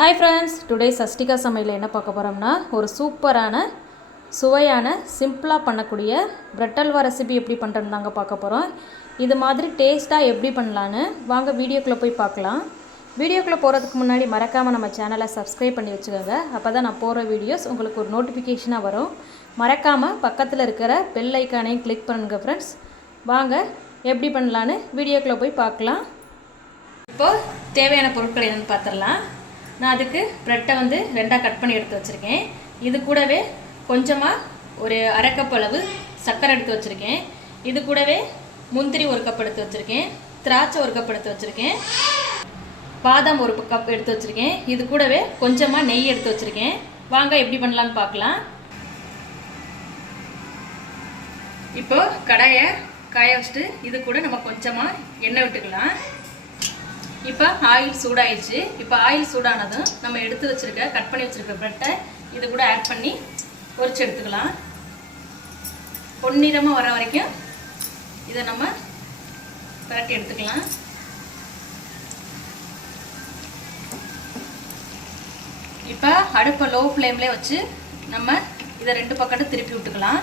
Hi friends, today Shashtika சமையல் என்ன பார்க்க போகிறோம்னா ஒரு சூப்பரான சுவையான சிம்பிளாக பண்ணக்கூடிய பிரெட் அல்வா ரெசிபி எப்படி பண்ணுறதுன்னு தாங்க பார்க்க போகிறோம். இது மாதிரி டேஸ்ட்டாக எப்படி பண்ணலான்னு வாங்க வீடியோக்குள்ளே போய் பார்க்கலாம். வீடியோக்குள்ளே போகிறதுக்கு முன்னாடி மறக்காமல் நம்ம சேனலை சப்ஸ்கிரைப் பண்ணி வச்சுக்கோங்க. அப்போ தான் நான் போகிற வீடியோஸ் உங்களுக்கு ஒரு நோட்டிஃபிகேஷனாக வரும். மறக்காமல் பக்கத்தில் இருக்கிற பெல் ஐக்கானையும் கிளிக் பண்ணுங்கள் ஃப்ரெண்ட்ஸ். வாங்க எப்படி பண்ணலான்னு வீடியோக்குள்ளே போய் பார்க்கலாம். இப்போது தேவையான பொருட்கள் என்னென்னு பார்த்துடலாம். நான் அதுக்கு ப்ரெட்டை வந்து ரெண்டாக கட் பண்ணி எடுத்து வச்சுருக்கேன். இது கூடவே கொஞ்சமாக ஒரு அரை கப் அளவு சர்க்கரை எடுத்து வச்சுருக்கேன். இது கூடவே முந்திரி ஒரு கப் எடுத்து வச்சுருக்கேன். திராட்சை ஒரு கப் எடுத்து வச்சுருக்கேன். பாதாம் ஒரு கப் எடுத்து வச்சுருக்கேன். இது கூடவே கொஞ்சமாக நெய் எடுத்து வச்சுருக்கேன். வாங்க எப்படி பண்ணலான்னு பார்க்கலாம். இப்போ கடாயை காய வச்சுட்டு இது கூட நம்ம கொஞ்சமாக எண்ணெய் விட்டுக்கலாம். இப்போ ஆயில் சூடாயிடுச்சு. இப்போ ஆயில் சூடானதும் நம்ம எடுத்து வச்சுருக்க கட் பண்ணி வச்சுருக்க ப்ரெட்டை இது கூட ஆட் பண்ணி பொரிச்சு எடுத்துக்கலாம். பொன்னிறமாக வர வரைக்கும் இதை நம்ம பரட்டி எடுத்துக்கலாம். இப்போ அடுப்பை லோ ஃப்ளேம்லேயே வச்சு நம்ம இதை ரெண்டு பக்கமும் திருப்பி விட்டுக்கலாம்.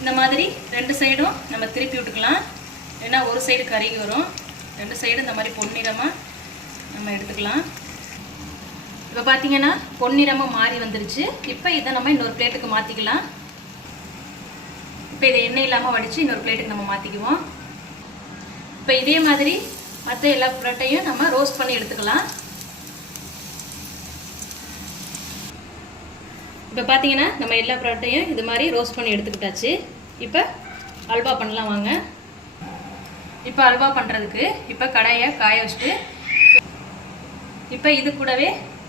இந்த மாதிரி ரெண்டு சைடும் நம்ம திருப்பி விட்டுக்கலாம். ஏன்னா ஒரு சைடு கருகி வரும். ரெண்டு சைடும் இந்த மாதிரி பொன்னிறமாக நம்ம எடுத்துக்கலாம். இப்போ பார்த்தீங்கன்னா பொன்னிறமாக மாறி வந்துருச்சு. இப்போ இதை நம்ம இன்னொரு பிளேட்டுக்கு மாற்றிக்கலாம். இப்போ இதை எண்ணெய் இல்லாமல் வடித்து இன்னொரு பிளேட்டுக்கு நம்ம மாற்றிக்குவோம். இப்போ இதே மாதிரி மற்ற எல்லா ப்ரெட்டையும் நம்ம ரோஸ்ட் பண்ணி எடுத்துக்கலாம். இப்போ பார்த்தீங்கன்னா நம்ம எல்லா ப்ரெட்டையும் இது மாதிரி ரோஸ்ட் பண்ணி எடுத்துக்கிட்டாச்சு. இப்போ அல்வா பண்ணலாம் வாங்க. இப்போ அல்வா பண்ணுறதுக்கு இப்போ கடாயை காய வச்சுட்டு இப்போ இது கூடவே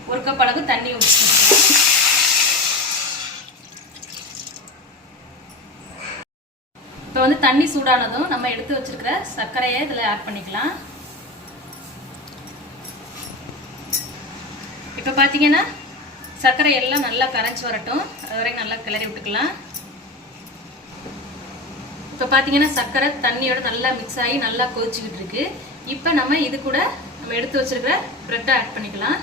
ஒரு கப் அளவு தண்ணி ஊற்றிக்கலாம். இப்போ வந்து தண்ணி சூடானதும் நம்ம எடுத்து வச்சிருக்கிற சர்க்கரையை இதில் ஆட் பண்ணிக்கலாம். இப்போ பார்த்தீங்கன்னா சர்க்கரை எல்லாம் நல்லா கரைஞ்சி வரட்டும். அது வரைக்கும் நல்லா கிளறி விட்டுக்கலாம். இப்போ பார்த்தீங்கன்னா சர்க்கரை தண்ணியோட நல்லா மிக்ஸ் ஆகி நல்லா கொதிச்சுக்கிட்டு இருக்கு. இப்போ நம்ம இது கூட நம்ம எடுத்து வச்சிருக்கிற ப்ரெட்டை ஆட் பண்ணிக்கலாம்.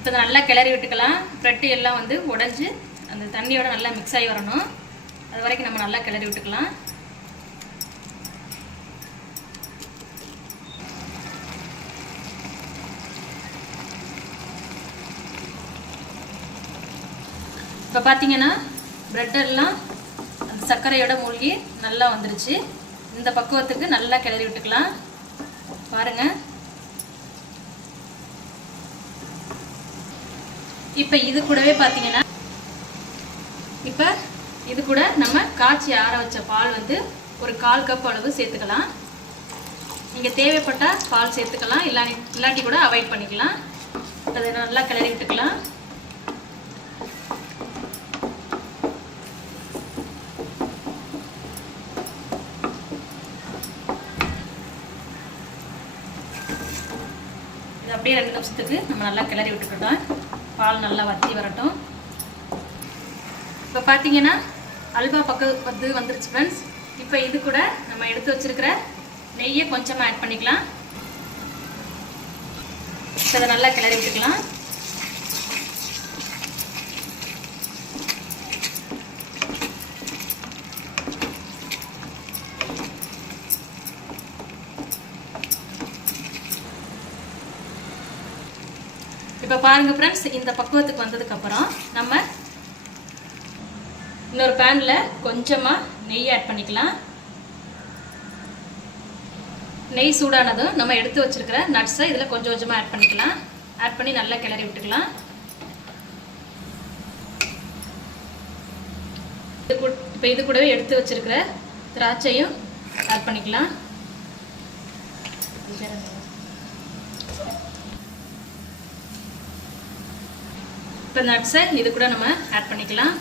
இப்போ நல்லா கிளறி விட்டுக்கலாம். ப்ரெட்டு எல்லாம் வந்து உடஞ்சி அந்த தண்ணியோட நல்லா மிக்ஸ் ஆகி வரணும். அது வரைக்கும் நம்ம நல்லா கிளறி விட்டுக்கலாம். இப்போ பார்த்தீங்கன்னா ப்ரெட் எல்லாம் அந்த சர்க்கரையோட மூழ்கி நல்லா வந்துருச்சு. இந்த பக்குவத்துக்கு நல்லா கிளறி விட்டுக்கலாம். பாருங்கள். இப்போ இது கூடவே பார்த்தீங்கன்னா இப்போ இது கூட நம்ம காய்ச்சி ஆற வச்ச பால் வந்து ஒரு 1/4 கப் அளவு சேர்த்துக்கலாம். நீங்கள் தேவைப்பட்டால் பால் சேர்த்துக்கலாம், இல்லாட்டி கூட அவாய்ட் பண்ணிக்கலாம். அதை நல்லா கிளறி விட்டுக்கலாம். இது அப்படியே 2 நிமிஷத்துக்கு நம்ம நல்லா கிளறி விட்டுக்கிட்டோம். பால் நல்லா வற்றி வரட்டும். இப்போ பார்த்தீங்கன்னா அல்வா பக்கம் வந்துருச்சு ஃப்ரெண்ட்ஸ். இப்போ இது கூட நம்ம எடுத்து வச்சிருக்கிற நெய்யை கொஞ்சமாக ஆட் பண்ணிக்கலாம். இதை நல்லா கிளறி விட்டுக்கலாம். இப்போ பாருங்கள் ஃப்ரெண்ட்ஸ், இந்த பக்குவத்துக்கு வந்ததுக்கப்புறம் நம்ம இன்னொரு பேனில் கொஞ்சமாக நெய் ஆட் பண்ணிக்கலாம். நெய் சூடானதும் நம்ம எடுத்து வச்சிருக்கிற நட்ஸை இதில் கொஞ்சம் கொஞ்சமாக ஆட் பண்ணிக்கலாம். ஆட் பண்ணி நல்லா கிளறி விட்டுக்கலாம். இப்போ இது கூடவே எடுத்து வச்சிருக்கிற திராட்சையும் ஆட் பண்ணிக்கலாம். இப்போ நட்ஸை இது கூட நம்ம ஆட் பண்ணிக்கலாம்.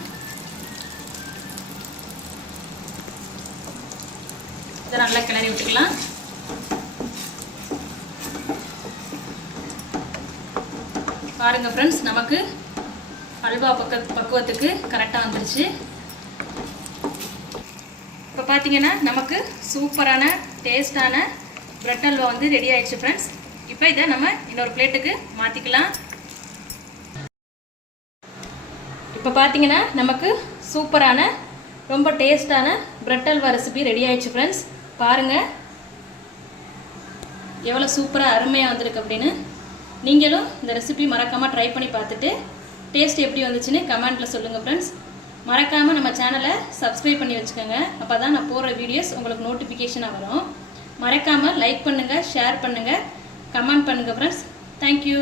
இதை நல்லா கிளறி விட்டுக்கலாம். பாருங்கள் ஃப்ரெண்ட்ஸ், நமக்கு அல்வா பக்குவத்துக்கு கரெக்டாக வந்துருச்சு. இப்போ பார்த்தீங்கன்னா நமக்கு சூப்பரான டேஸ்டான பிரெட் அல்வா வந்து ரெடி ஆயிடுச்சு ஃப்ரெண்ட்ஸ். இப்போ இதை நம்ம இன்னொரு பிளேட்டுக்கு மாற்றிக்கலாம். இப்போ பார்த்தீங்கன்னா நமக்கு சூப்பரான ரொம்ப டேஸ்டான பிரெட் அல்வா ரெசிபி ரெடி ஆயிடுச்சு ஃப்ரெண்ட்ஸ். பாருங்கள் எவ்வளோ சூப்பராக அருமையாக வந்திருக்கு அப்படின்னு. நீங்களும் இந்த ரெசிபி மறக்காமல் ட்ரை பண்ணி பார்த்துட்டு டேஸ்ட் எப்படி வந்துச்சுன்னு கமெண்ட்டில் சொல்லுங்கள் ஃப்ரெண்ட்ஸ். மறக்காமல் நம்ம சேனலை சப்ஸ்கிரைப் பண்ணி வச்சுக்கோங்க. அப்போ தான் நான் போடுற வீடியோஸ் உங்களுக்கு நோட்டிஃபிகேஷனாக வரும். மறக்காமல் லைக் பண்ணுங்கள், ஷேர் பண்ணுங்கள், கமெண்ட் பண்ணுங்கள் ஃப்ரெண்ட்ஸ். தேங்க்யூ.